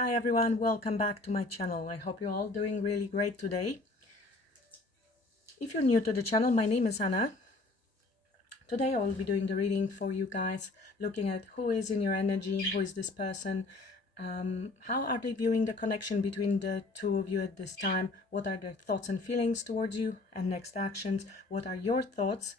Hi everyone, welcome back to my channel. I hope you're all doing really great today. If you're new to the channel, my name is Anna. Today I will be doing the reading for you guys, looking at who is in your energy, who is this person, how are they viewing the connection between the two of you at this time, what are their thoughts and feelings towards you, and next actions, what are your thoughts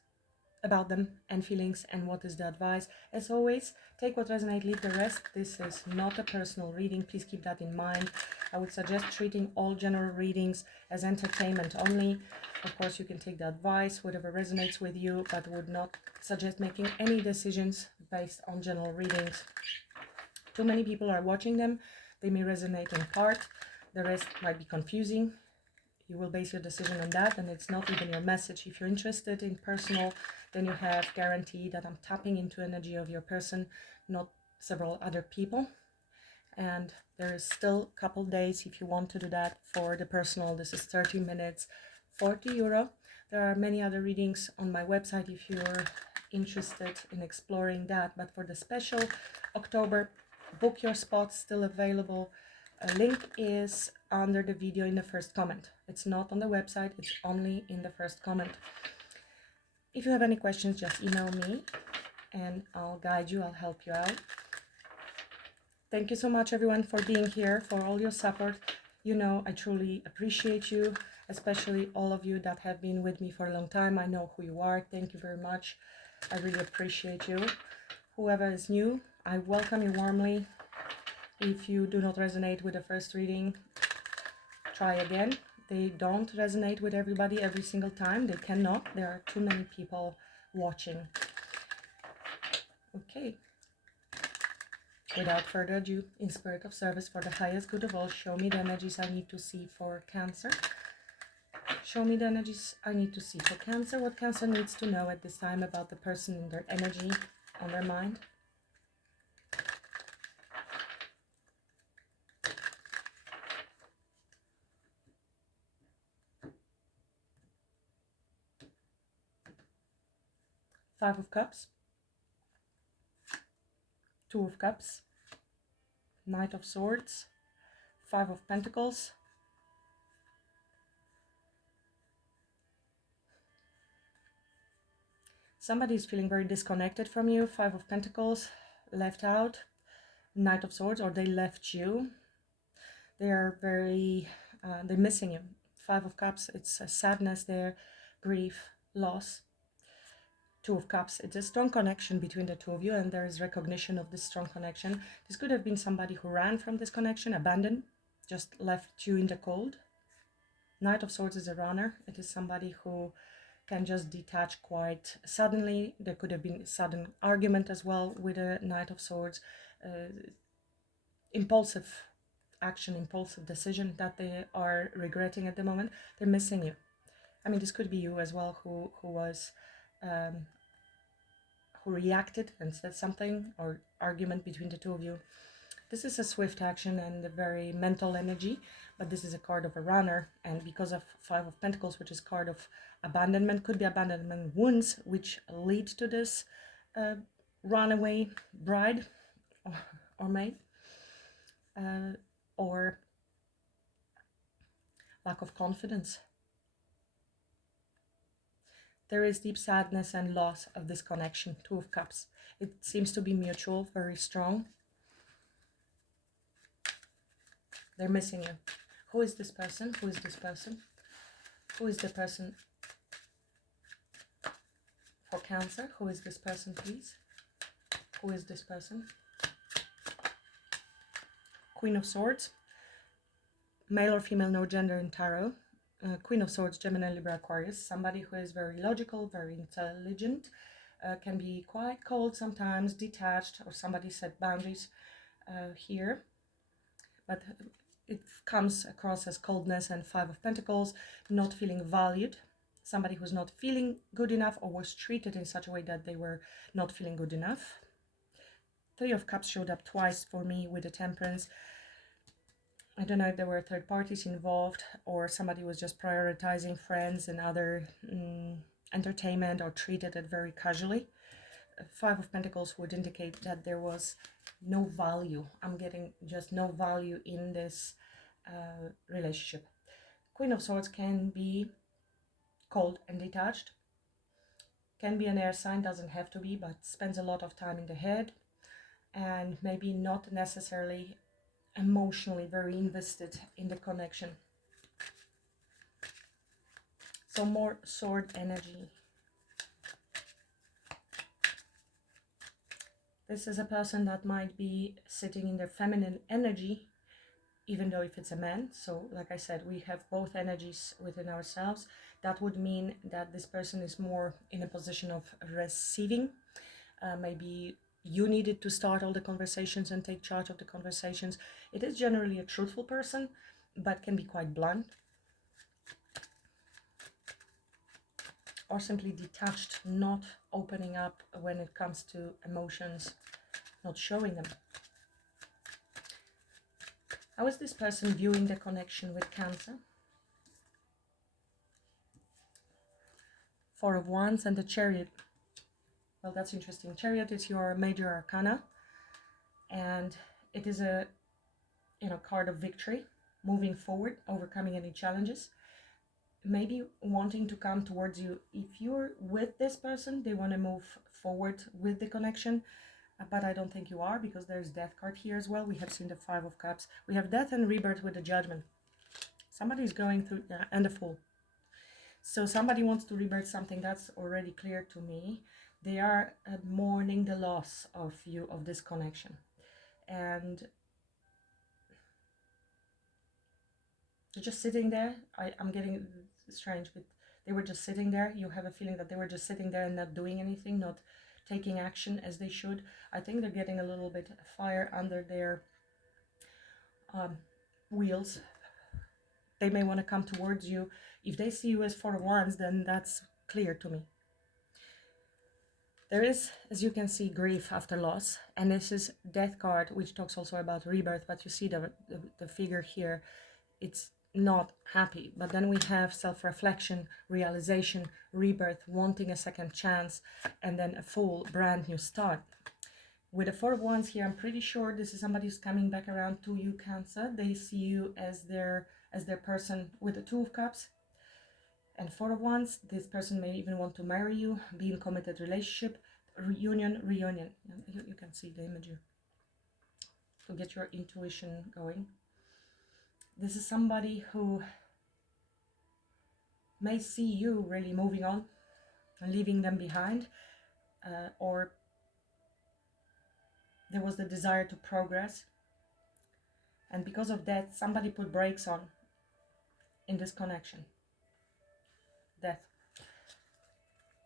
about them and feelings, and what is the advice. As always, take what resonates, leave the rest. This is not a personal reading, please keep that in mind. I would suggest treating all general readings as entertainment only. Of course, you can take the advice, whatever resonates with you, but would not suggest making any decisions based on general readings. Too many people are watching them, they may resonate in part, the rest might be confusing. You will base your decision on that, and it's not even your message. If you're interested in personal, then you have guarantee that I'm tapping into energy of your person, not several other people. And there is still a couple days if you want to do that for the personal. This is 30 minutes, 40 euro. There are many other readings on my website if you're interested in exploring that. But for the special October, book your spot, still available. A link is under the video in the first comment. It's not on the website, it's only in the first comment. If you have any questions, just email me and I'll guide you, I'll help you out. Thank you so much everyone for being here, for all your support. You know, I truly appreciate you, especially all of you that have been with me for a long time. I know who you are. Thank you very much. I really appreciate you. Whoever is new, I welcome you warmly. If you do not resonate with the first reading, try again. They don't resonate with everybody every single time. They cannot. There are too many people watching. Okay. Without further ado, in spirit of service for the highest good of all, show me the energies I need to see for Cancer. Show me the energies I need to see for Cancer. What Cancer needs to know at this time about the person and their energy on their mind. Five of Cups, Two of Cups, Knight of Swords, Five of Pentacles, somebody is feeling very disconnected from you. Five of Pentacles, left out, Knight of Swords, or they left you. They are very, they're missing you. Five of Cups, it's a sadness there, grief, loss. Two of Cups, it's a strong connection between the two of you, and there is recognition of this strong connection. This could have been somebody who ran from this connection, abandoned, just left you in the cold. Knight of Swords is a runner. It is somebody who can just detach quite suddenly. There could have been a sudden argument as well with a Knight of Swords. Impulsive action, impulsive decision that they are regretting at the moment. They're missing you. I mean, this could be you as well, who was who reacted and said something, or argument between the two of you. This is a swift action and a very mental energy, but this is a card of a runner, and because of Five of Pentacles, which is card of abandonment, could be abandonment wounds which lead to this runaway bride or maid, or lack of confidence. There is deep sadness and loss of this connection. Two of Cups. It seems to be mutual, very strong. They're missing you. Who is this person? Who is this person? Who is the person for Cancer? Who is this person, please? Who is this person? Queen of Swords. Male or female, no gender in tarot. Queen of Swords, Gemini, Libra, Aquarius. Somebody who is very logical, very intelligent, can be quite cold sometimes, detached, or somebody set boundaries here. But it comes across as coldness. And Five of Pentacles, not feeling valued. Somebody who's not feeling good enough, or was treated in such a way that they were not feeling good enough. Three of Cups showed up twice for me with the Temperance. I don't know if there were third parties involved, or somebody was just prioritizing friends and other entertainment, or treated it very casually. Five of Pentacles would indicate that there was no value. I'm getting just no value in this relationship. Queen of Swords can be cold and detached, can be an air sign, doesn't have to be, but spends a lot of time in the head, and maybe not necessarily emotionally very invested in the connection. So more sword energy. This is a person that might be sitting in their feminine energy, even though if it's a man. So like I said, we have both energies within ourselves. That would mean that this person is more in a position of receiving. Maybe you needed to start all the conversations and take charge of the conversations. It is generally a truthful person, but can be quite blunt. Or simply detached, not opening up when it comes to emotions, not showing them. How is this person viewing the connection with Cancer? Four of Wands and the Chariot. Well, that's interesting. Chariot is your major arcana, and it is a card of victory, moving forward, overcoming any challenges. Maybe wanting to come towards you. If you're with this person, they want to move forward with the connection, but I don't think you are, because there's Death card here as well. We have seen the Five of Cups. We have Death and Rebirth with the Judgment. Somebody's going through, and the Fool. So somebody wants to rebirth something. That's already clear to me. They are mourning the loss of you, of this connection. And they're just sitting there. I'm getting strange, but they were just sitting there. You have a feeling that they were just sitting there and not doing anything, not taking action as they should. I think they're getting a little bit fire under their wheels. They may want to come towards you. If they see you as Four of Wands, then that's clear to me. There is, as you can see, grief after loss, and this is Death card, which talks also about rebirth, but you see the figure here, it's not happy. But then we have self-reflection, realization, rebirth, wanting a second chance, and then a full brand new start. With the Four of Wands here, I'm pretty sure this is somebody who's coming back around to you, Cancer. They see you as their person with the Two of Cups and Four of Wands. This person may even want to marry you, be in a committed relationship, reunion. You can see the image here to get your intuition going. This is somebody who may see you really moving on and leaving them behind, or there was the desire to progress, and because of that somebody put brakes on in this connection. Death.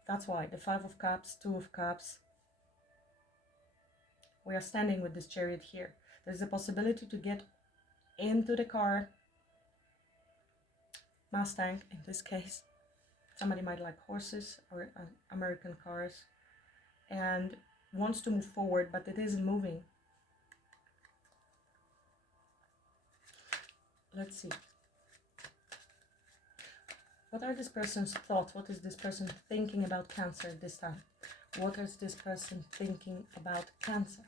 That's why the Five of Cups, Two of Cups. We are standing with this Chariot here. There's a possibility to get into the car, Mustang in this case. Somebody might like horses or American cars and wants to move forward, but it isn't moving. Let's see. What are this person's thoughts? What is this person thinking about Cancer this time? What is this person thinking about Cancer?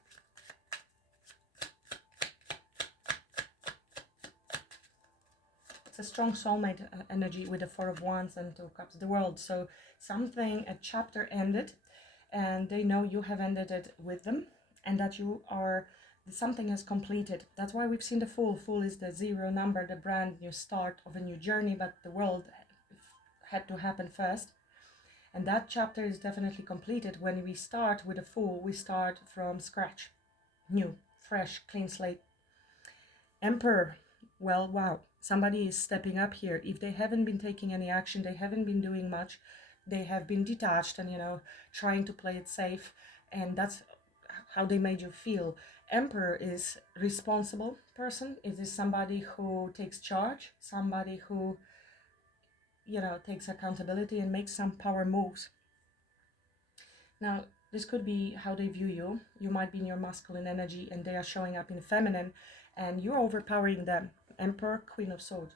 It's a strong soulmate energy with the Four of Wands and Two of Cups, the World. So something, a chapter ended, and they know you have ended it with them, and that you are, something has completed. That's why we've seen the Fool. Fool is the zero number, the brand new start of a new journey, but the World had to happen first. And that chapter is definitely completed. When we start with a Fool, we start from scratch. New, fresh, clean slate. Emperor. Well, wow. Somebody is stepping up here. If they haven't been taking any action, they haven't been doing much, they have been detached and, trying to play it safe. And that's how they made you feel. Emperor is responsible person. It is somebody who takes charge, somebody who, takes accountability and makes some power moves. Now, this could be how they view you. You might be in your masculine energy and they are showing up in feminine and you're overpowering them. Emperor, Queen of Swords.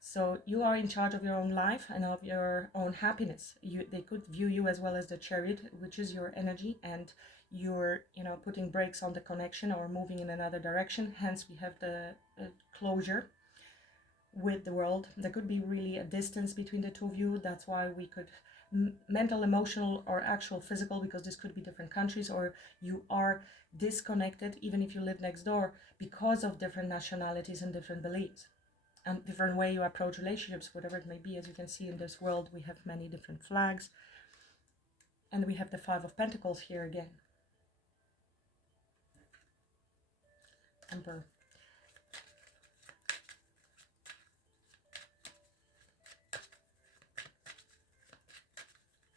So you are in charge of your own life and of your own happiness. They could view you as well as the Chariot, which is your energy, and you're, you know, putting brakes on the connection or moving in another direction. Hence we have the closure with the world. There could be really a distance between the two of you. That's why we could mental, emotional, or actual physical, because this could be different countries, or you are disconnected even if you live next door because of different nationalities and different beliefs and different way you approach relationships, whatever it may be. As you can see in this world, we have many different flags, and we have the Five of Pentacles here again. Emperor.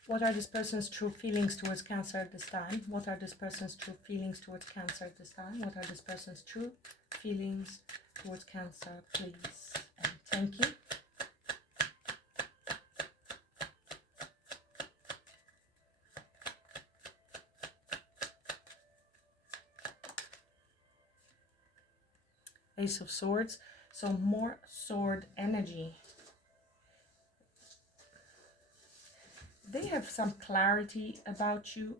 What are this person's true feelings towards Cancer at this time? What are this person's true feelings towards Cancer at this time? What are this person's true feelings towards Cancer, please? And thank you. Ace of Swords. So more sword energy. They have some clarity about you.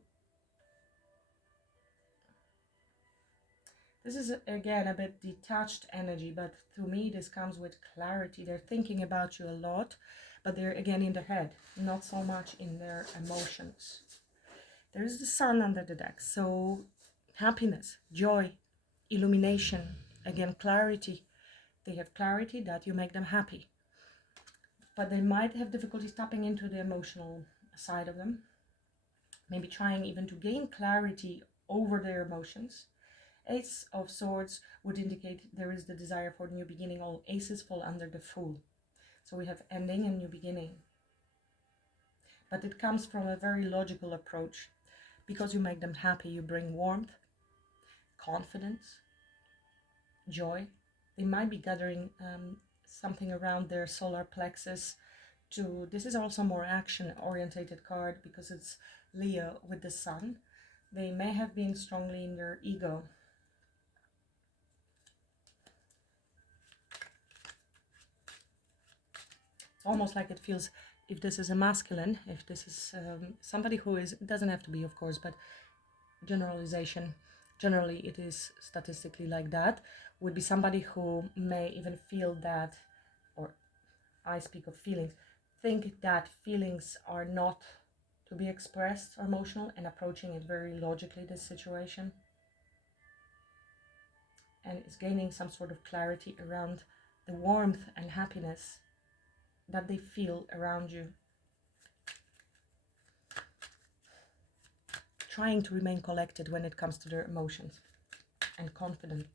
This is, again, a bit detached energy, but to me this comes with clarity. They're thinking about you a lot, but they're, again, in their head, not so much in their emotions. There's the Sun under the deck, so happiness, joy, illumination, again, clarity. They have clarity that you make them happy, but they might have difficulties tapping into the emotional side of them, maybe trying even to gain clarity over their emotions. Ace of Swords would indicate there is the desire for new beginning. All aces fall under the Fool, so we have ending and new beginning, but it comes from a very logical approach, because you make them happy. You bring warmth, confidence, joy. They might be gathering something around their solar plexus. This is also more action orientated card because it's Leo with the Sun. They may have been strongly in their ego. It's almost like it feels, if this is a masculine, if this is somebody who is, it doesn't have to be, of course, but generalization, generally it is statistically like that, would be somebody who may even feel that, or I speak of feelings, think that feelings are not to be expressed or emotional, and approaching it very logically, this situation, and is gaining some sort of clarity around the warmth and happiness that they feel around you. Trying to remain collected when it comes to their emotions and confident.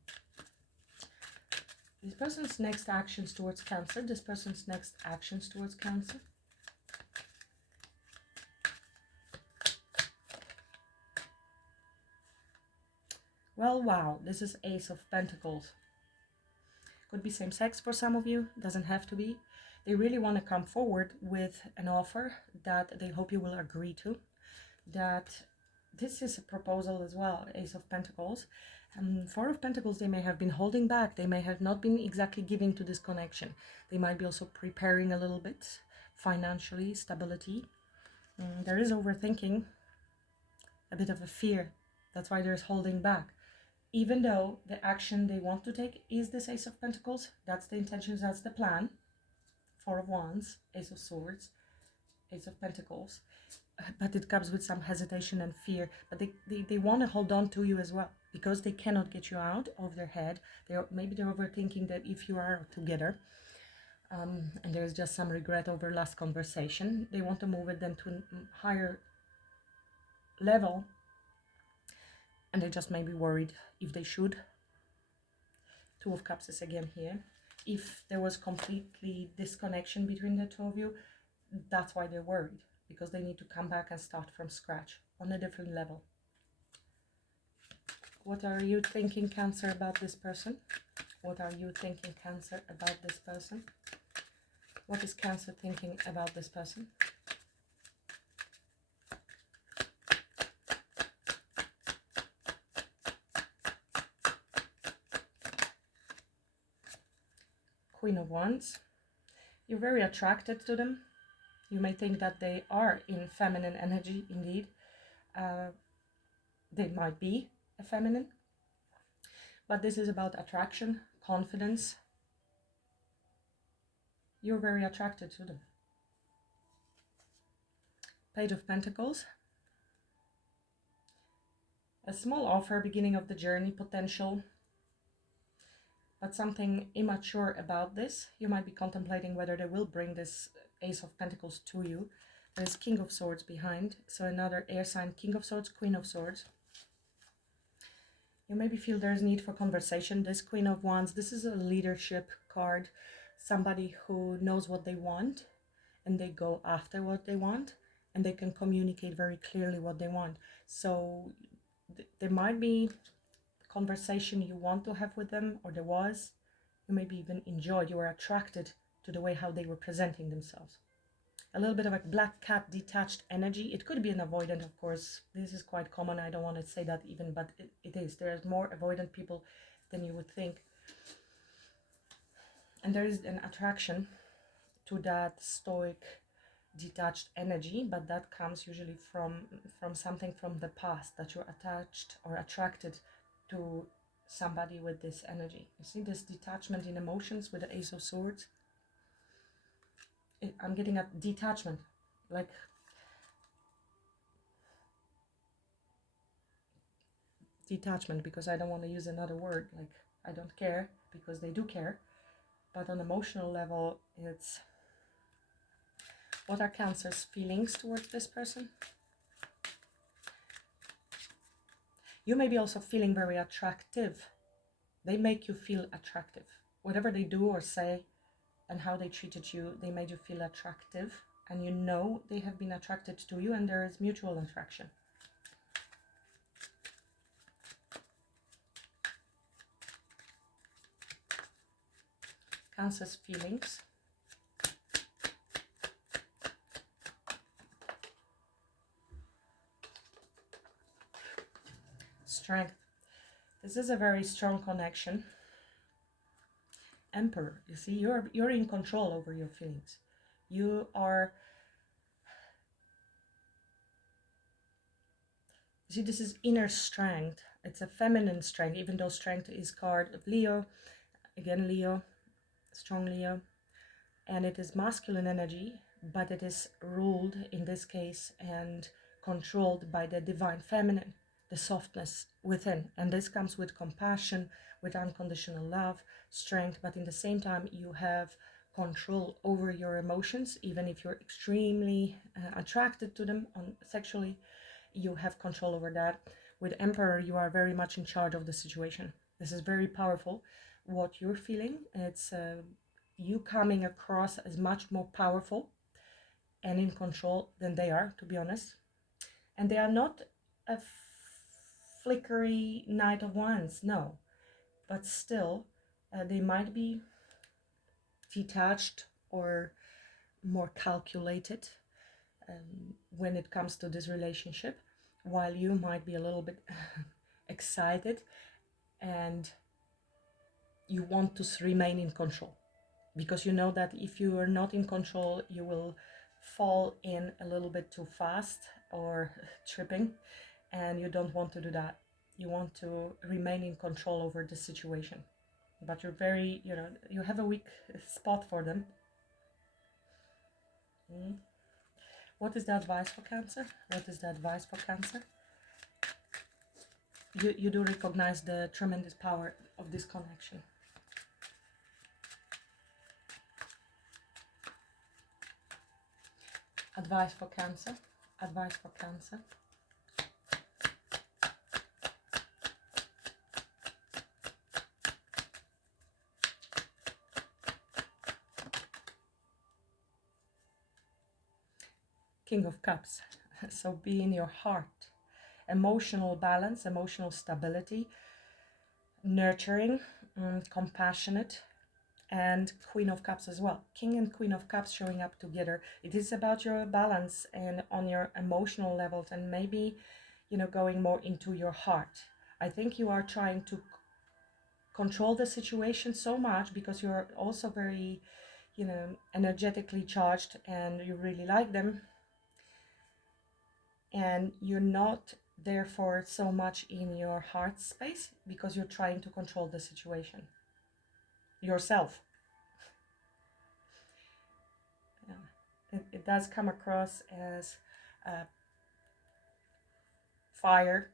This person's next actions towards Cancer. This person's next actions towards Cancer. Well, wow, this is Ace of Pentacles. Could be same sex for some of you, doesn't have to be. They really want to come forward with an offer that they hope you will agree to. That this is a proposal as well, Ace of Pentacles. Four of Pentacles, they may have been holding back. They may have not been exactly giving to this connection. They might be also preparing a little bit financially, stability. There is overthinking, a bit of a fear. That's why there's holding back. Even though the action they want to take is this Ace of Pentacles, that's the intention, that's the plan. Four of Wands, Ace of Swords, Ace of Pentacles. But it comes with some hesitation and fear. But they want to hold on to you as well, because they cannot get you out of their head. Maybe they're overthinking that if you are together, and there's just some regret over last conversation, they want to move it then to a higher level, and they just may be worried if they should. Two of Cups is again here. If there was completely disconnection between the two of you, that's why they're worried, because they need to come back and start from scratch on a different level. What are you thinking, Cancer, about this person? What are you thinking, Cancer, about this person? What is Cancer thinking about this person? Queen of Wands. You're very attracted to them. You may think that they are in feminine energy, indeed. they might be a feminine, but this is about attraction, confidence. You're very attracted to them. Page of Pentacles. A small offer, beginning of the journey, potential, but something immature about this. You might be contemplating whether they will bring this Ace of Pentacles to you. There's King of Swords behind, so another air sign, King of Swords, Queen of Swords. You maybe feel there's need for conversation. This Queen of Wands, this is a leadership card, somebody who knows what they want and they go after what they want, and they can communicate very clearly what they want. So there might be conversation you want to have with them, or there was. You maybe even enjoyed, you were attracted to the way how they were presenting themselves. A little bit of a black cat detached energy. It could be an avoidant, of course. This is quite common. I don't want to say that even, but it is. There's more avoidant people than you would think. And there is an attraction to that stoic, detached energy, but that comes usually from something from the past, that you're attached or attracted to somebody with this energy. You see this detachment in emotions with the Ace of Swords? I'm getting a detachment, like detachment, because I don't want to use another word, like I don't care, because they do care, but on emotional level, it's what are Cancer's feelings towards this person? You may be also feeling very attractive. They make you feel attractive. Whatever they do or say and how they treated you, they made you feel attractive, and you know they have been attracted to you, and there is mutual attraction. Cancer's feelings. Strength. This is a very strong connection. Emperor. You see, you're in control over your feelings. You are. You see, this is inner strength. It's a feminine strength, even though strength is card of Leo. Again, Leo, strong Leo. And it is masculine energy, but it is ruled in this case and controlled by the divine feminine, the softness within. And this comes with compassion, with unconditional love, strength, but in the same time you have control over your emotions. Even if you're extremely attracted to them sexually, you have control over that. With Emperor, you are very much in charge of the situation. This is very powerful. What you're feeling, it's you coming across as much more powerful and in control than they are, to be honest. And they are not a flickery Knight of Wands, no. But still, they might be detached or more calculated when it comes to this relationship, while you might be a little bit excited and you want to remain in control. Because you know that if you are not in control, you will fall in a little bit too fast or tripping, and you don't want to do that. You want to remain in control over the situation, but you're very, you have a weak spot for them. What is the advice for Cancer? What is the advice for Cancer? You do recognize the tremendous power of this connection. Advice for Cancer. Advice for Cancer. King of Cups. So be in your heart. Emotional balance, emotional stability, nurturing, compassionate, and Queen of Cups as well. King and Queen of Cups showing up together. It is about your balance and on your emotional levels, and maybe, going more into your heart. I think you are trying to control the situation so much because you're also very, energetically charged and you really like them. And you're not therefore so much in your heart space because you're trying to control the situation yourself. Yeah. It does come across as fire.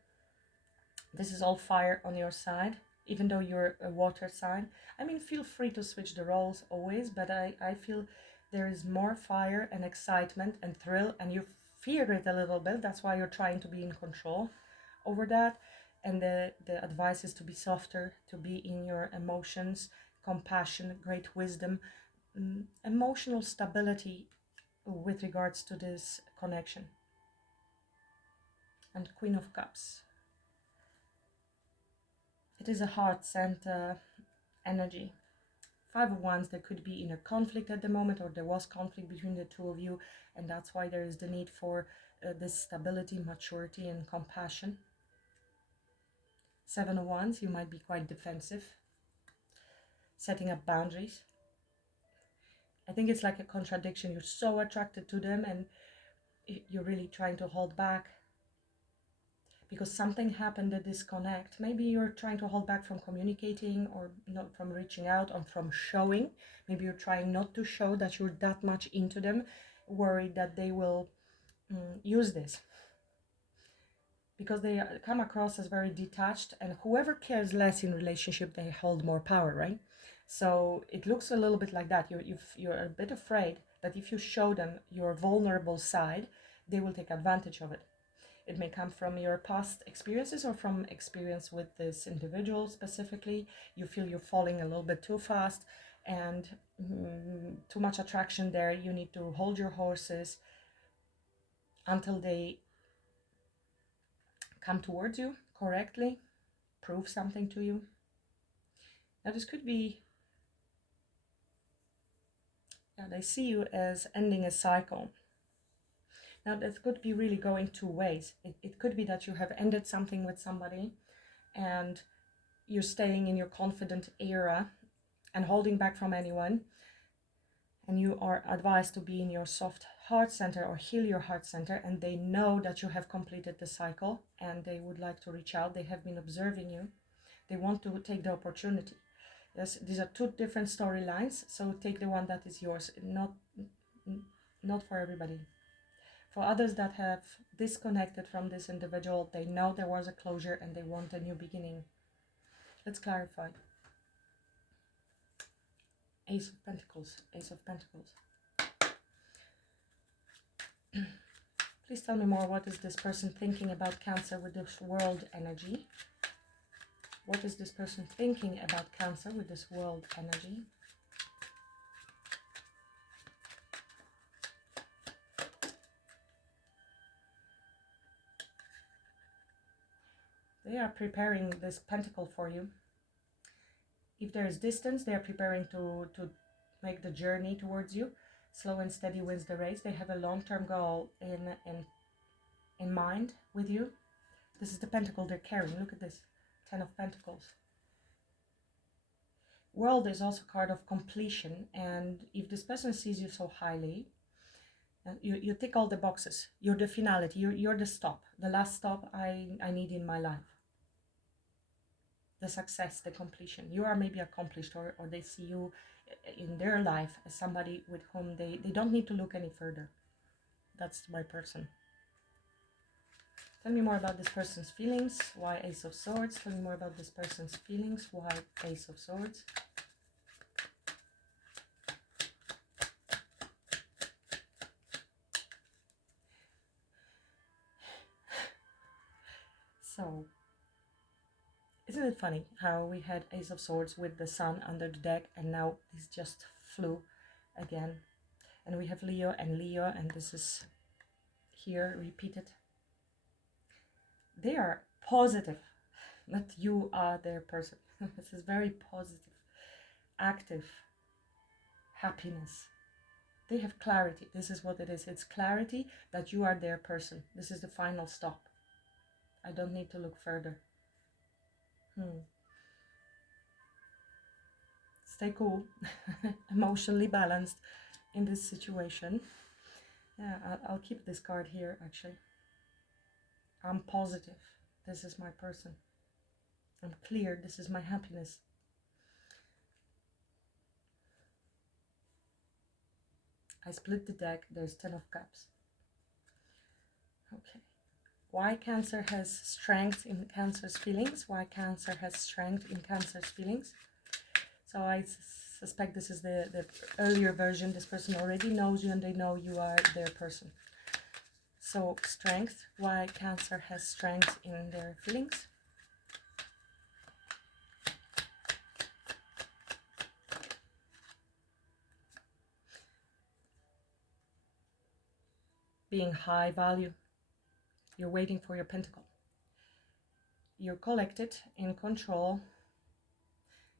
This is all fire on your side, even though you're a water sign. I mean, feel free to switch the roles always, but I feel there is more fire and excitement and thrill, and you fear it a little bit. That's why you're trying to be in control over that. And the advice is to be softer, to be in your emotions, compassion, great wisdom, emotional stability with regards to this connection. And Queen of Cups. It is a heart center energy. Five of Wands, there could be inner conflict at the moment, or there was conflict between the two of you, and that's why there is the need for this stability, maturity, and compassion. Seven of Wands, you might be quite defensive, setting up boundaries. I think it's like a contradiction. You're so attracted to them and you're really trying to hold back because something happened, a disconnect. Maybe you're trying to hold back from communicating, or not from reaching out, or from showing. Maybe you're trying not to show that you're that much into them, worried that they will use this. Because they come across as very detached, and whoever cares less in relationship, they hold more power, right? So it looks a little bit like that. You're a bit afraid that if you show them your vulnerable side, they will take advantage of it. It may come from your past experiences or from experience with this individual specifically. You feel you're falling a little bit too fast and too much attraction there. You need to hold your horses until they come towards you correctly, prove something to you. Now this could be, they see you as ending a cycle. Now that could be really going two ways. It could be that you have ended something with somebody and you're staying in your confident era and holding back from anyone, and you are advised to be in your soft heart center or heal your heart center, and they know that you have completed the cycle and they would like to reach out. They have been observing you. They want to take the opportunity. Yes, these are two different storylines, so take the one that is yours, not for everybody. For others that have disconnected from this individual, they know there was a closure and they want a new beginning. Let's clarify. Ace of Pentacles, Ace of Pentacles. Please tell me more. What is this person thinking about Cancer with this world energy? What is this person thinking about Cancer with this world energy? They are preparing this pentacle for you. If there is distance, they are preparing to make the journey towards you. Slow and steady wins the race. They have a long-term goal in mind with you. This is the pentacle they're carrying. Look at this. 10 of Pentacles. World is also a card of completion, and if this person sees you so highly, you tick all the boxes. You're the finality. You're the stop. The last stop I need in my life. The success, the completion. You are maybe accomplished, or they see you in their life as somebody with whom they don't need to look any further. That's my person. Tell me more about this person's feelings. Why Ace of Swords? Tell me more about this person's feelings. Why Ace of Swords? So, isn't it funny how we had Ace of Swords with the Sun under the deck, and now this just flew again. And we have Leo, and this is here repeated. They are positive, not you are their person. This is very positive, active, happiness. They have clarity. This is what it is. It's clarity that you are their person. This is the final stop. I don't need to look further. Stay cool, emotionally balanced in this situation. Yeah, I'll keep this card here actually. I'm positive. This is my person. I'm clear. This is my happiness. I split the deck. There's 10 of Cups. Okay. Why Cancer has strength in Cancer's feelings? Why Cancer has strength in Cancer's feelings? So I suspect this is the earlier version. This person already knows you and they know you are their person. So strength. Why Cancer has strength in their feelings? Being high value. You're waiting for your pentacle. You're collected, in control.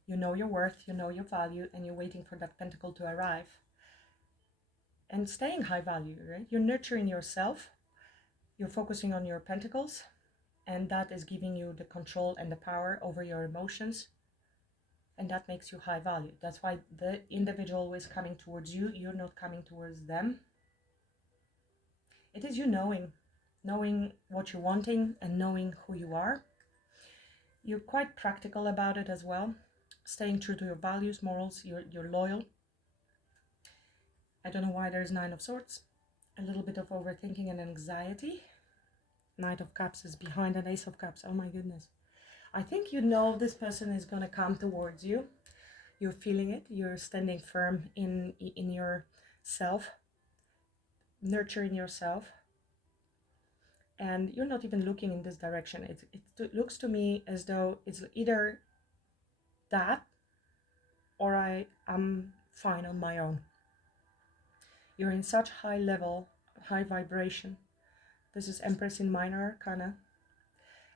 You know your worth, you know your value, and you're waiting for that pentacle to arrive. And staying high value, right? You're nurturing yourself. You're focusing on your pentacles, and that is giving you the control and the power over your emotions. And that makes you high value. That's why the individual is coming towards you. You're not coming towards them. It is you knowing what you're wanting and knowing who you are. You're quite practical about it as well. Staying true to your values, morals, you're loyal. I don't know why there's 9 of Swords. A little bit of overthinking and anxiety. Knight of Cups is behind an Ace of Cups. Oh my goodness. I think you know this person is going to come towards you. You're feeling it. You're standing firm in yourself, nurturing yourself. And you're not even looking in this direction. It looks to me as though it's either that or I am fine on my own. You're in such high level, high vibration. This is Empress in Minor Arcana.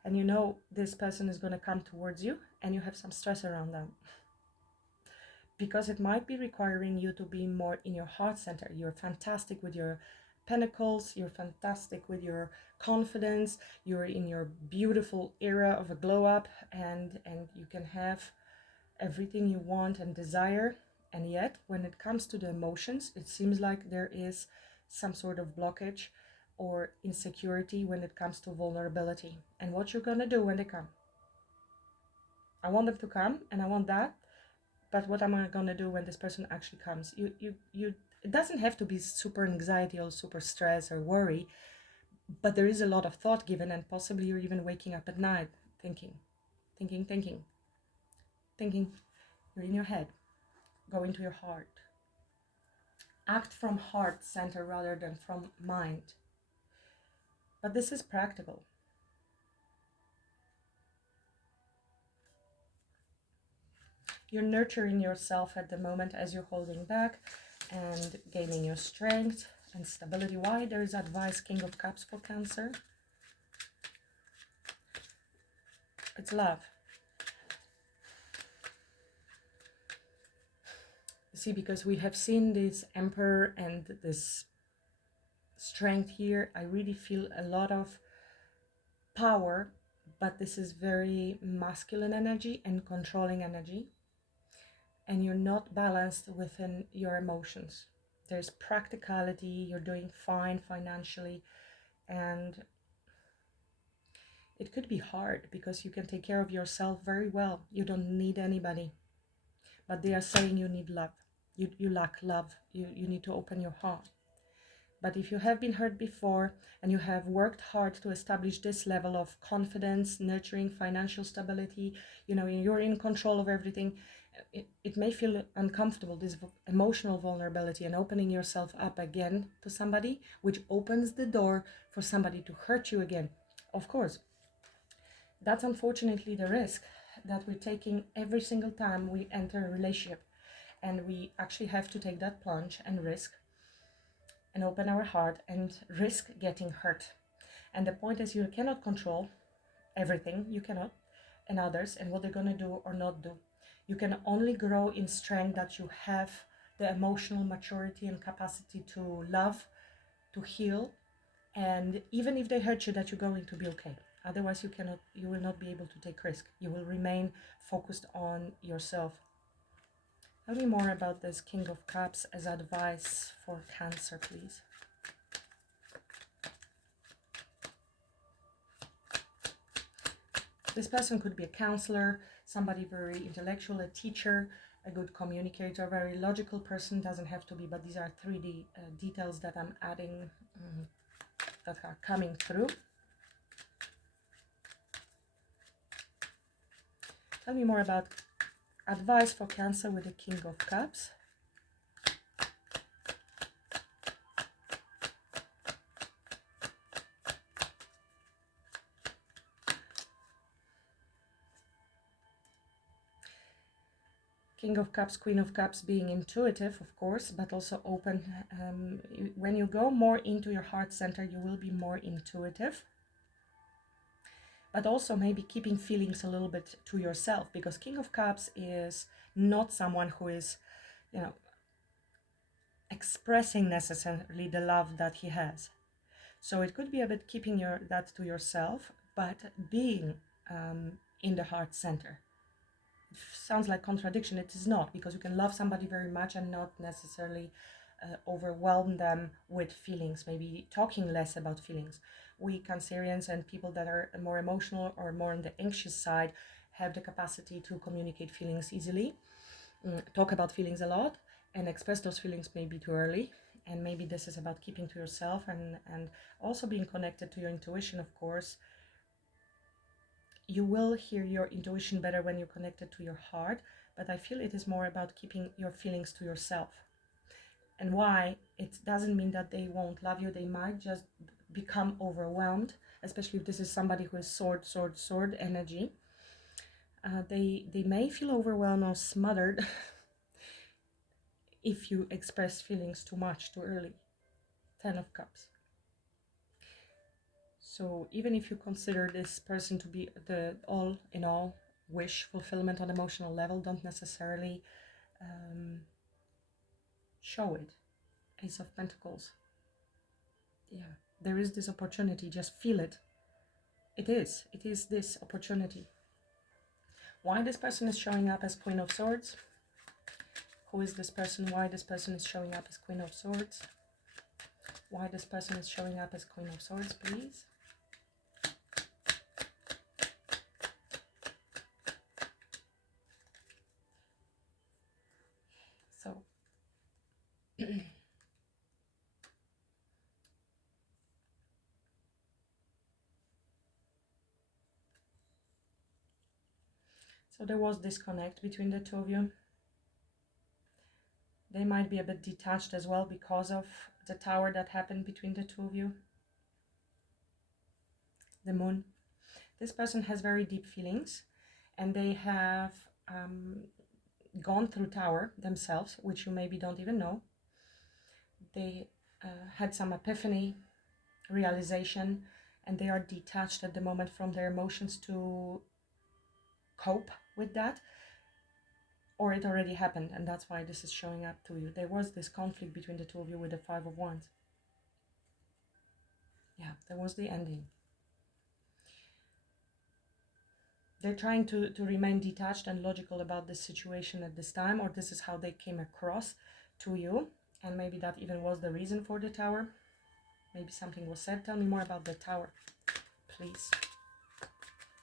And you know this person is going to come towards you and you have some stress around them. Because it might be requiring you to be more in your heart center. You're fantastic with your pentacles. You're fantastic with your confidence. You're in your beautiful era of a glow up and you can have everything you want and desire. And yet, when it comes to the emotions, it seems like there is some sort of blockage or insecurity when it comes to vulnerability. And what you're going to do when they come. I want them to come and I want that. But what am I going to do when this person actually comes? It doesn't have to be super anxiety or super stress or worry. But there is a lot of thought given, and possibly you're even waking up at night thinking. You're in your head. Go into your heart. Act from heart center rather than from mind. But this is practical. You're nurturing yourself at the moment as you're holding back and gaining your strength and stability. Why? There is advice, King of Cups for Cancer. It's love. See, because we have seen this Emperor and this strength here, I really feel a lot of power, but this is very masculine energy and controlling energy. And you're not balanced within your emotions. There's practicality, you're doing fine financially, and it could be hard because you can take care of yourself very well. You don't need anybody. But they are saying you need love. You lack love. You need to open your heart. But if you have been hurt before and you have worked hard to establish this level of confidence, nurturing financial stability, you're in control of everything, it may feel uncomfortable, this emotional vulnerability and opening yourself up again to somebody, which opens the door for somebody to hurt you again. Of course, that's unfortunately the risk that we're taking every single time we enter a relationship. And we actually have to take that plunge and risk and open our heart and risk getting hurt. And the point is, you cannot control everything, you cannot, and others, and what they're going to do or not do. You can only grow in strength that you have the emotional maturity and capacity to love, to heal, and even if they hurt you, that you're going to be okay. Otherwise, you will not be able to take risk. You will remain focused on yourself. Tell me more about this King of Cups as advice for Cancer, please. This person could be a counselor, somebody very intellectual, a teacher, a good communicator, a very logical person, doesn't have to be, but these are 3D details that I'm adding that are coming through. Tell me more about advice for Cancer with the King of Cups. King of Cups, Queen of Cups being intuitive, of course, but also open. When you go more into your heart center, you will be more intuitive. But also maybe keeping feelings a little bit to yourself, because King of Cups is not someone who is, you know, expressing necessarily the love that he has. So it could be a bit keeping that to yourself, but being in the heart center. It sounds like contradiction. It is not, because you can love somebody very much and not necessarily overwhelm them with feelings, maybe talking less about feelings. We Cancerians and people that are more emotional or more on the anxious side have the capacity to communicate feelings easily, talk about feelings a lot, and express those feelings maybe too early. And maybe this is about keeping to yourself and also being connected to your intuition, of course. You will hear your intuition better when you're connected to your heart, but I feel it is more about keeping your feelings to yourself. And why? It doesn't mean that they won't love you. They might just become overwhelmed, especially if this is somebody who is sword energy. They may feel overwhelmed or smothered if you express feelings too much too early. 10 of Cups. So even if you consider this person to be the all in all wish fulfillment on emotional level, don't necessarily show it. Ace of Pentacles. Yeah, there is this opportunity, just feel it. It is this opportunity. Why this person is showing up as Queen of Swords? Who is this person? Why this person is showing up as Queen of Swords? Why this person is showing up as Queen of Swords, please? So, so there was disconnect between the two of you. They might be a bit detached as well because of the tower that happened between the two of you. The Moon. This person has very deep feelings, and they have gone through tower themselves, which you maybe don't even know. They had some epiphany, realization, and they are detached at the moment from their emotions to cope with that, or it already happened, and that's why this is showing up to you. There was this conflict between the two of you with the Five of Wands. Yeah, there was the ending. They're trying to remain detached and logical about this situation at this time, or this is how they came across to you, and maybe that even was the reason for the tower. Maybe something was said. Tell me more about the tower, please.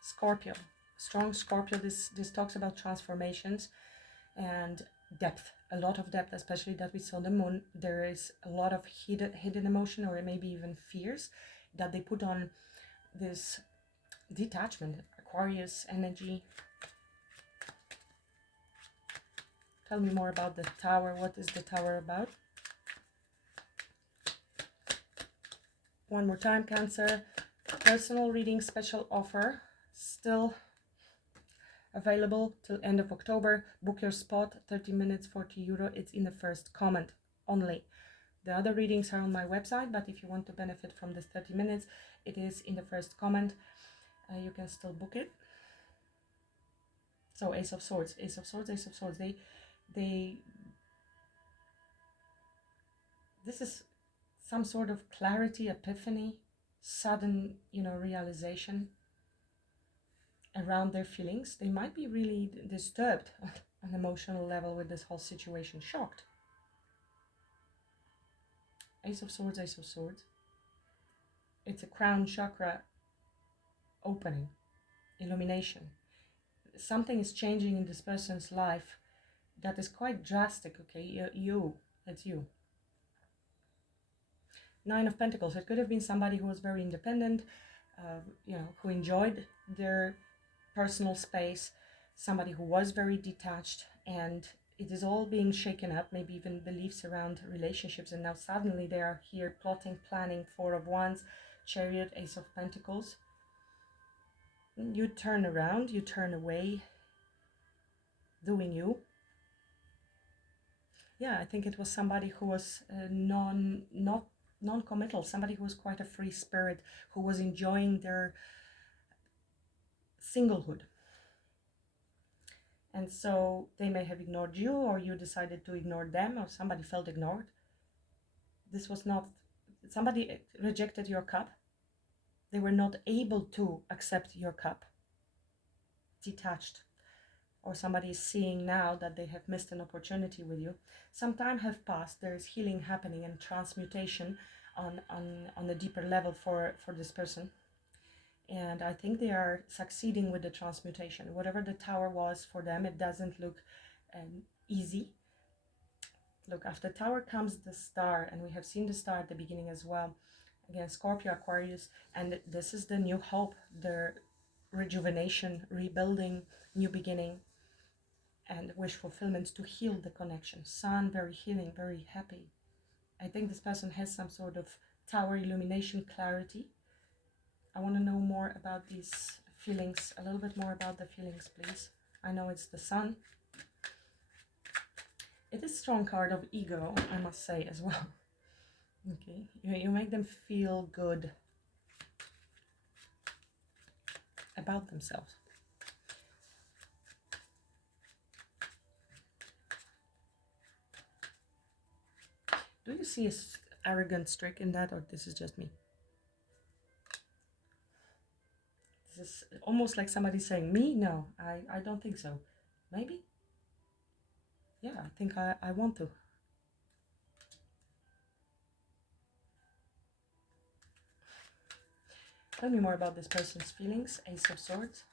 Scorpio. Strong Scorpio. This talks about transformations and depth. A lot of depth, especially that we saw the Moon. There is a lot of hidden emotion, or maybe even fears, that they put on this detachment. Aquarius energy. Tell me more about the tower. What is the tower about? One more time, Cancer. Personal reading special offer. Still available till end of October. Book your spot. 30 minutes, €40. It's in the first comment only. The other readings are on my website, but if you want to benefit from this 30 minutes, it is in the first comment. You can still book it. So Ace of Swords, Ace of Swords, Ace of Swords. This is some sort of clarity, epiphany, sudden, realization around their feelings. They might be really disturbed on an emotional level with this whole situation, shocked. Ace of Swords, Ace of Swords. It's a crown chakra opening. illumination. Something is changing in this person's life that is quite drastic, okay? It's you. Nine of Pentacles. It could have been somebody who was very independent, who enjoyed their personal space, somebody who was very detached, and it is all being shaken up, maybe even beliefs around relationships, and now suddenly they are here plotting, planning. Four of Wands, Chariot, Ace of Pentacles. You turn around, you turn away, doing you. Yeah, I think it was somebody who was non-committal, somebody who was quite a free spirit, who was enjoying their singlehood. And so they may have ignored you, or you decided to ignore them, or somebody felt ignored. This was not, somebody rejected your cup. They were not able to accept your cup. Detached. Or somebody is seeing now that they have missed an opportunity with you. Some time have passed. There is healing happening and transmutation on a deeper level for this person. And I think they are succeeding with the transmutation. Whatever the tower was for them, it doesn't look easy. Look, after tower comes the star, and we have seen the star at the beginning as well. Again, Scorpio, Aquarius, and this is the new hope, the rejuvenation, rebuilding, new beginning, and wish fulfillment to heal the connection. Sun, very healing, very happy. I think this person has some sort of tower illumination, clarity. I want to know more about these feelings, a little bit more about the feelings, please. I know it's the Sun. It is a strong card of ego, I must say, as well. Okay, you make them feel good about themselves. Do you see an arrogant streak in that, or this is just me? This is almost like somebody saying, me? No, I don't think so. Maybe? Yeah, I think I want to. Tell me more about this person's feelings. Ace of Swords.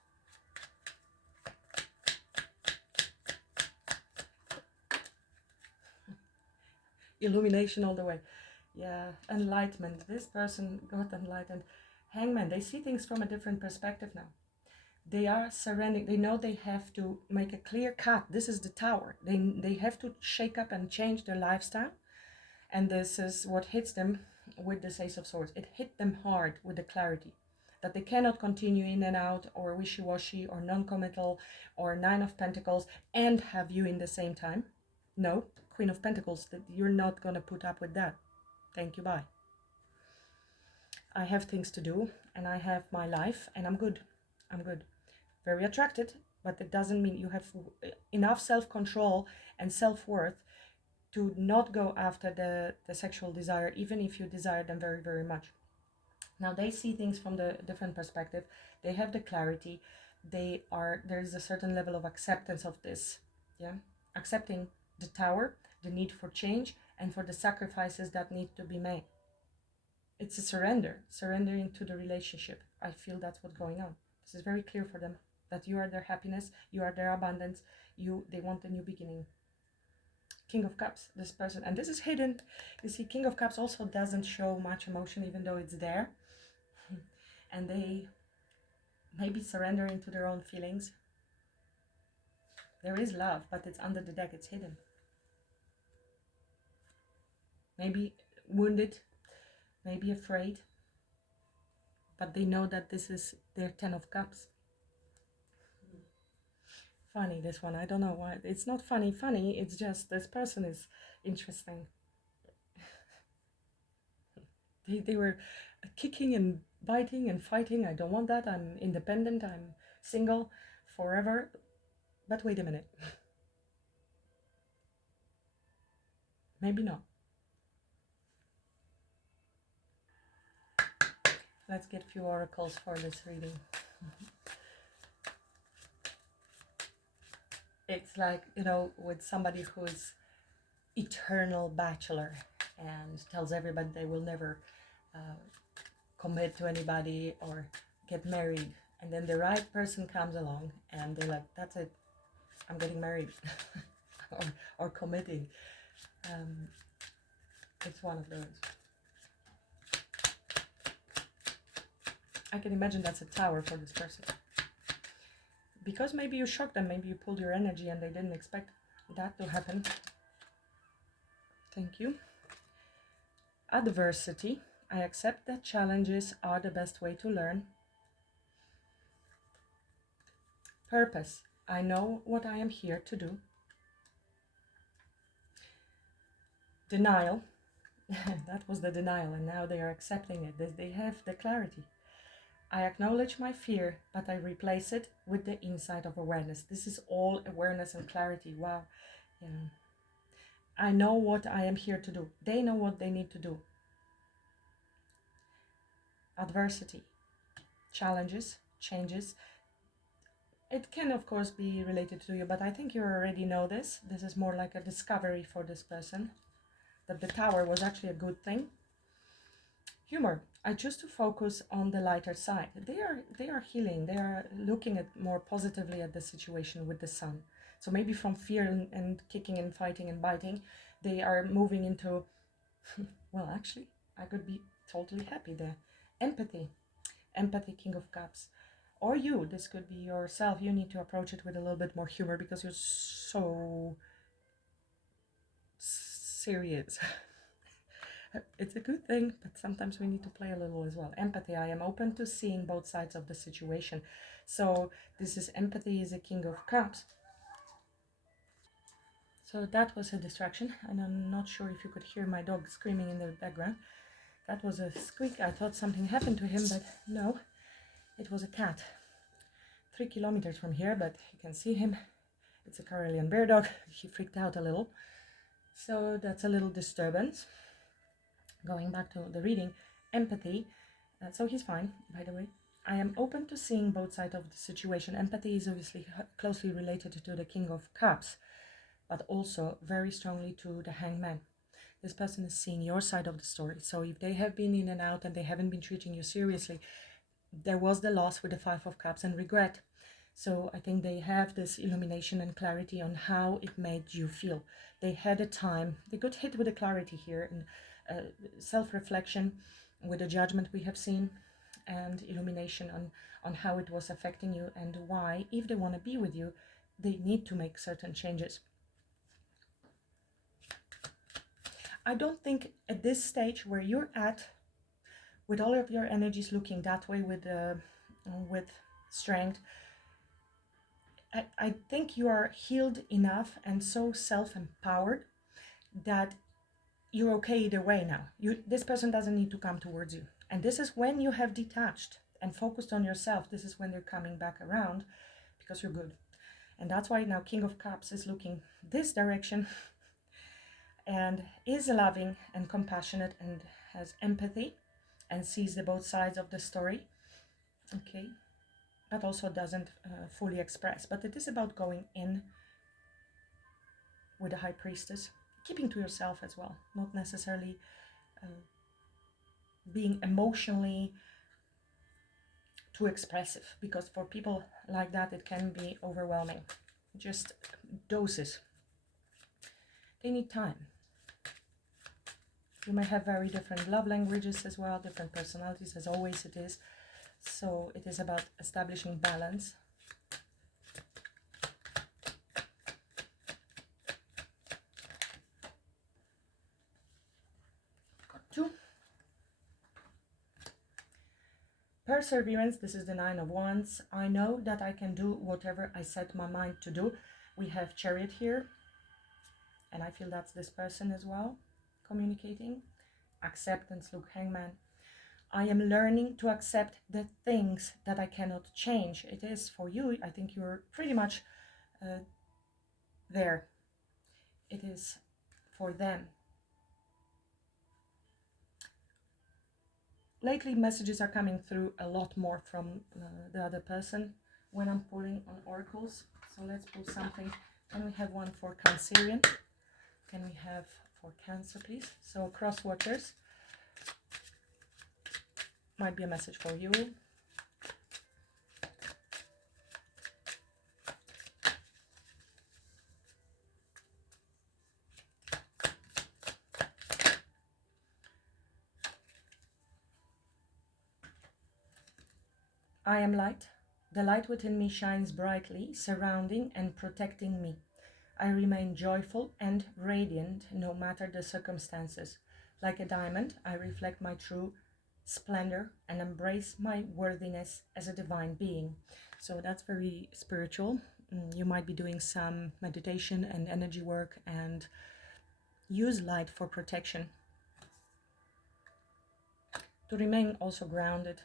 Illumination all the way. Yeah, enlightenment. This person got enlightened. Hangman. They see things from a different perspective now. They are surrendering. They know they have to make a clear cut. This is the tower. They have to shake up and change their lifestyle. And this is what hits them with this Ace of Swords. It hit them hard with the clarity that they cannot continue in and out, or wishy-washy, or non-committal, or Nine of Pentacles, and have you in the same time. No, Queen of Pentacles, that you're not going to put up with that. Thank you, bye. I have things to do, and I have my life, and I'm good. I'm good. Very attracted, but it doesn't mean you have enough self-control and self-worth to not go after the sexual desire, even if you desire them very, very much. Now they see things from the different perspective. They have the clarity. There is a certain level of acceptance of this. Yeah, accepting the tower, the need for change, and for the sacrifices that need to be made. It's a surrendering to the relationship. I feel that's what's going on. This is very clear for them, that you are their happiness, you are their abundance, they want a new beginning. King of Cups, this person, and this is hidden. You see, King of Cups also doesn't show much emotion, even though it's there. And they may be surrendering to their own feelings. There is love, but it's under the deck, it's hidden. Maybe wounded, maybe afraid, but they know that this is their 10 of Cups. Funny, this one, I don't know why. It's not funny, it's just this person is interesting. They were kicking and biting and fighting. I don't want that. I'm independent, I'm single forever. But wait a minute. Maybe not. Let's get a few oracles for this reading. It's like, with somebody who is eternal bachelor and tells everybody they will never commit to anybody or get married and then the right person comes along and they're like, that's it, I'm getting married. or committing. It's one of those. I can imagine that's a tower for this person. Because maybe you shocked them, maybe you pulled your energy and they didn't expect that to happen. Thank you. Adversity. I accept that challenges are the best way to learn. Purpose. I know what I am here to do. Denial. That was the denial, and now they are accepting it. They have the clarity. I acknowledge my fear, but I replace it with the insight of awareness. This is all awareness and clarity. Wow. Yeah. I know what I am here to do. They know what they need to do. Adversity, challenges, changes. It can, of course, be related to you, but I think you already know this. This is more like a discovery for this person, that the tower was actually a good thing. Humor. I choose to focus on the lighter side. They are healing. They are looking at more positively at the situation with the sun. So maybe from fear and kicking and fighting and biting, they are moving into, well, actually, I could be totally happy there. Empathy. Empathy, King of Cups. Or you, this could be yourself. You need to approach it with a little bit more humor because you're so serious. It's a good thing, but sometimes we need to play a little as well. Empathy. I am open to seeing both sides of the situation. So this is empathy is a King of Cups. So that was a distraction, and I'm not sure if you could hear my dog screaming in the background. That was a squeak. I thought something happened to him, but no, it was a cat. 3 kilometers from here, but you can see him. It's a Karelian bear dog. He freaked out a little. So that's a little disturbance. Going back to the reading, empathy. So he's fine, by the way. I am open to seeing both sides of the situation. Empathy is obviously closely related to the King of Cups, but also very strongly to the Hangman. This person is seeing your side of the story. So if they have been in and out and they haven't been treating you seriously, there was the loss with the 5 of Cups and regret. So I think they have this illumination and clarity on how it made you feel. They had a time, they got hit with the clarity here, and self-reflection with the judgment we have seen, and illumination on how it was affecting you and why, if they want to be with you, they need to make certain changes. I don't think at this stage where you're at, with all of your energies looking that way with strength, I think you are healed enough and so self-empowered that you're okay either way now. This person doesn't need to come towards you. And this is when you have detached and focused on yourself. This is when they're coming back around because you're good. And that's why now King of Cups is looking this direction and is loving and compassionate and has empathy and sees the both sides of the story. Okay. But also doesn't fully express. But it is about going in with the High Priestess, keeping to yourself as well, not necessarily being emotionally too expressive, because for people like that it can be overwhelming. Just doses. They need time. You may have very different love languages as well, different personalities, as always it is. So it is about establishing balance. Got 2. Perseverance. This is the 9 of Wands. I know that I can do whatever I set my mind to do. We have Chariot here, and I feel that's this person as well, communicating. Acceptance. Look, Hangman. I am learning to accept the things that I cannot change. It is for you. I think you're pretty much there. It is for them. Lately, messages are coming through a lot more from the other person when I'm pulling on oracles. So let's pull something. Can we have one for Cancerian? Can we have for Cancer, please? So cross watchers. Might be a message for you. I am light. The light within me shines brightly, surrounding and protecting me. I remain joyful and radiant no matter the circumstances. Like a diamond, I reflect my true splendor and embrace my worthiness as a divine being. So that's very spiritual. You might be doing some meditation and energy work and use light for protection. To remain also grounded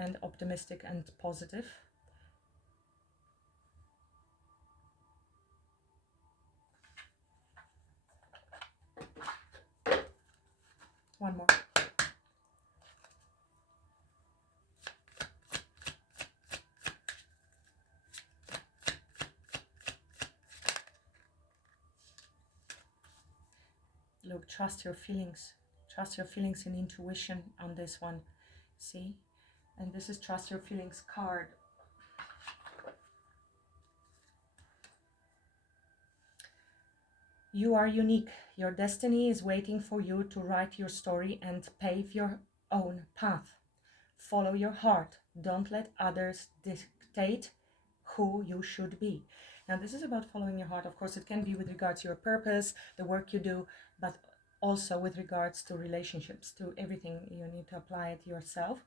and optimistic and positive. One more. Look, trust your feelings. Trust your feelings and intuition on this one. See? And this is Trust Your Feelings card. You are unique. Your destiny is waiting for you to write your story and pave your own path. Follow your heart. Don't let others dictate who you should be. Now, this is about following your heart. Of course, it can be with regards to your purpose, the work you do, but also with regards to relationships, to everything. You need to apply it yourself.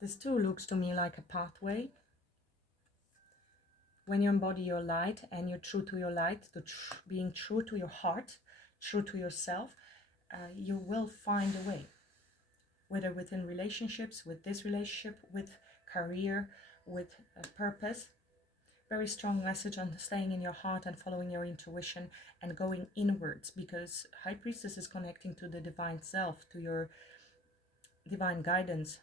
This too looks to me like a pathway. When you embody your light and you're true to your light, being true to your heart, true to yourself, you will find a way. Whether within relationships, with this relationship, with career, with a purpose. Very strong message on staying in your heart and following your intuition and going inwards, because High Priestess is connecting to the divine self, to your divine guidance,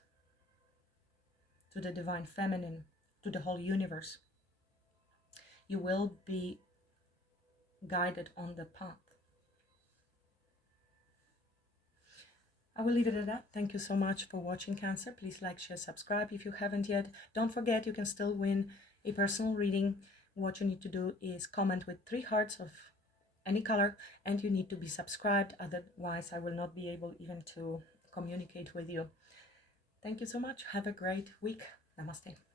to the divine feminine, to the whole universe. You will be guided on the path. I will leave it at that. Thank you so much for watching, Cancer. Please like, share, subscribe if you haven't yet. Don't forget, you can still win a personal reading. What you need to do is comment with 3 hearts of any color, and you need to be subscribed. Otherwise, I will not be able even to communicate with you. Thank you so much. Have a great week. Namaste.